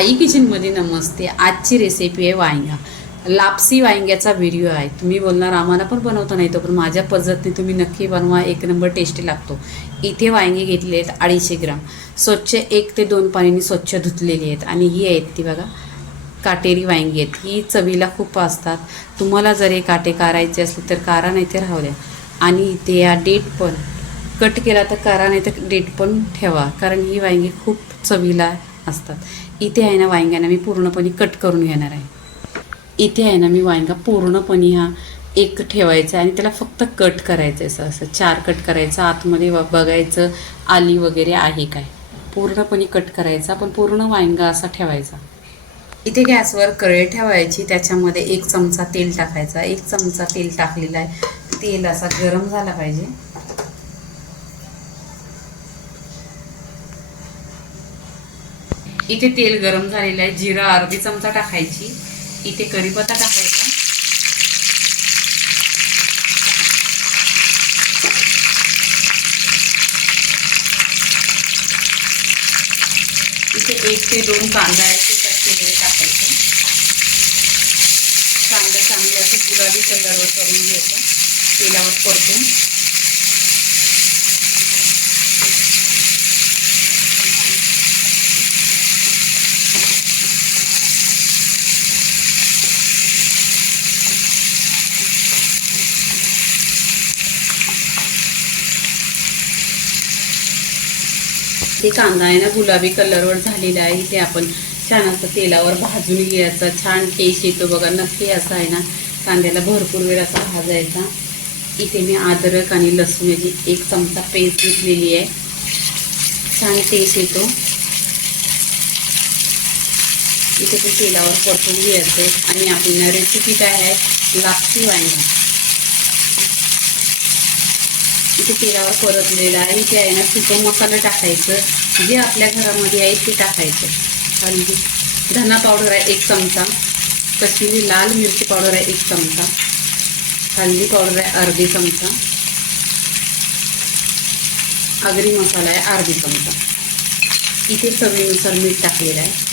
आई किचनमध्ये नमस्ते. आजची रेसिपी आहे वांग्या. लापसी वांग्याचा व्हिडिओ आहे. तुम्ही बोलणार आम्हाला पण बनवता नाही तो पण माझ्या पद्धतीने तुम्ही नक्की बनवा. एक नंबर टेस्टी लागतो. इथे वांगे घेतले आहेत अडीचशे ग्राम. स्वच्छ एक ते दोन पाण्याने स्वच्छ धुतलेली आहेत. आणि ही आहेत ती बघा काटेरी वांगी आहेत. ही चवीला खूप असतात. तुम्हाला जर हे काटे कारायचे असले तर कारा नाही ते राहू द्या. आणि इथे या डेट पण कट केला तर करा नाही तर डेट पण ठेवा. कारण ही वांगी खूप चवीला असतात. इथे आहे ना वांग्यांना मी पूर्णपणे कट करून घेणार आहे. इथे आहे ना मी वांगा पूर्णपणे हा एक ठेवायचा आणि त्याला फक्त कट करायचं असं असं चार कट करायचं. आतमध्ये बघायचं आली वगैरे आहे काय. पूर्णपणे कट करायचा पण पूर्ण वांगा असा ठेवायचा. इथे गॅसवर कळे ठेवायची त्याच्यामध्ये एक चमचा तेल टाकायचा. एक चमचा तेल टाकलेला आहे. तेल असा गरम झाला पाहिजे. इथे तेल गरम झालेलं आहे. जिरा अर्धी चमचा टाकायची. इथे कढीपत्ता टाकायचा. इथे एक ते दोन कांदा आहे ते कट केलेले टाकायचे. कांदा चांगले असे गुलाबी कलरवर करून घ्यायचं. तेलावर परतून. ते कांदा आहे ना गुलाबी कलरवर झालेला आहे. इथे आपण छान असं तेलावर भाजून घ्यायचा. छान टेस्ट येतो बघा. नक्की असा आहे ना कांद्याला भरपूर वेळ असा भाजायचा. इथे मी अद्रक आणि लसूणाची एक चमचा पेस्ट घेतलेली आहे. छान टेस्ट येतो. इथे ते तेलावर परतून घ्यायचं. आणि आपली रेसिपी काय आहे लागती वांगी. इथे तेलावर परतलेलं आहे. इथे आहे ना सुकं मसाला टाकायचं. जे आपल्या घरामध्ये आहे ते टाकायचं. हळदी धना पावडर आहे एक चमचा. कश्मीरी लाल मिरची पावडर आहे एक चमचा. हळदी पावडर आहे अर्धी चमचा. आगरी मसाला आहे अर्धी चमचा. इथे चवीनुसार मीठ टाकलेलं आहे.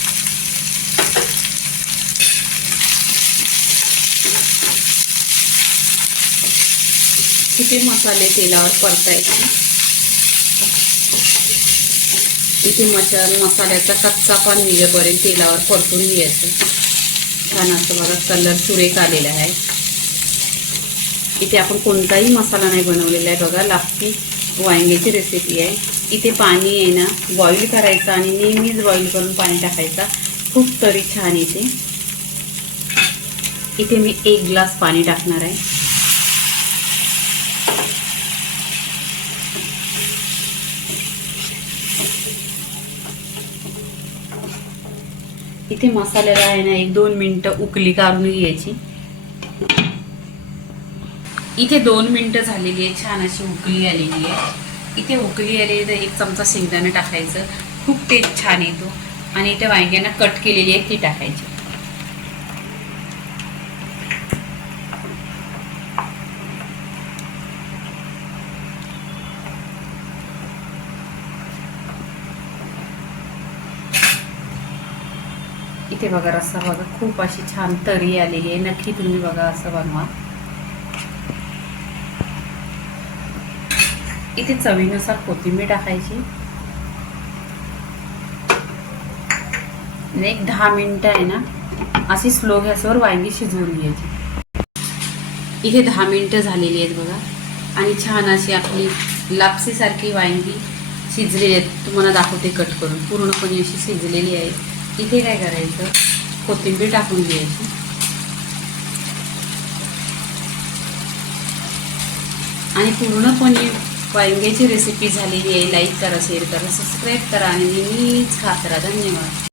इथे मसाले तेलावर परतायचे? इथे मसा मसाल्याचा कच्चा पण निघेपर्यंत तेलावर परतून घ्यायचं. छान असं बघा कलर सुरेख आलेला आहे. इथे आपण कोणताही मसाला नाही बनवलेला आहे बघा लागती वांग्याची रेसिपी आहे. इथे पाणी आहे ना बॉईल करायचं आणि नेहमीच बॉईल करून पाणी टाकायचं. खूप तरी छान येते इथे मी एक ग्लास पाणी टाकणार आहे. इथे मसाल्याला आहे ना एक दोन मिनटं उकली काढून घ्यायची. इथे दोन मिनटं झालेली आहे छान अशी उकली आलेली आहे. इथे उकली आलेली तर एक चमचा शेंगदाणा टाकायचं. खूप टेस्ट छान येतो. आणि इथे वांग्यांना कट केलेली आहे ती टाकायची. इथे बघा रस्सा बघा खूप अशी छान तरी आलेली आहे. नक्की तुम्ही बघा असं बनवा. इथे चवीनुसार कोथिंबीर टाकायची. एक दहा मिनटं आहे ना अशी स्लो गॅसवर वांगी शिजवून घ्यायची. इथे दहा मिनिटं झालेली आहेत बघा. आणि छान अशी आपली लापसीसारखी वांगी शिजलेली आहेत. तुम्हाला दाखवते कट करून. पूर्णपणे अशी शिजलेली आहे. इथे काय करायचं? कोथिंबीर टाकून घ्यायची. आणि पूर्णपणे वांग्याची रेसिपी झालेली आहे. लाईक करा शेअर करा सबस्क्राईब करा आणि नेहमीच खात राहा. धन्यवाद.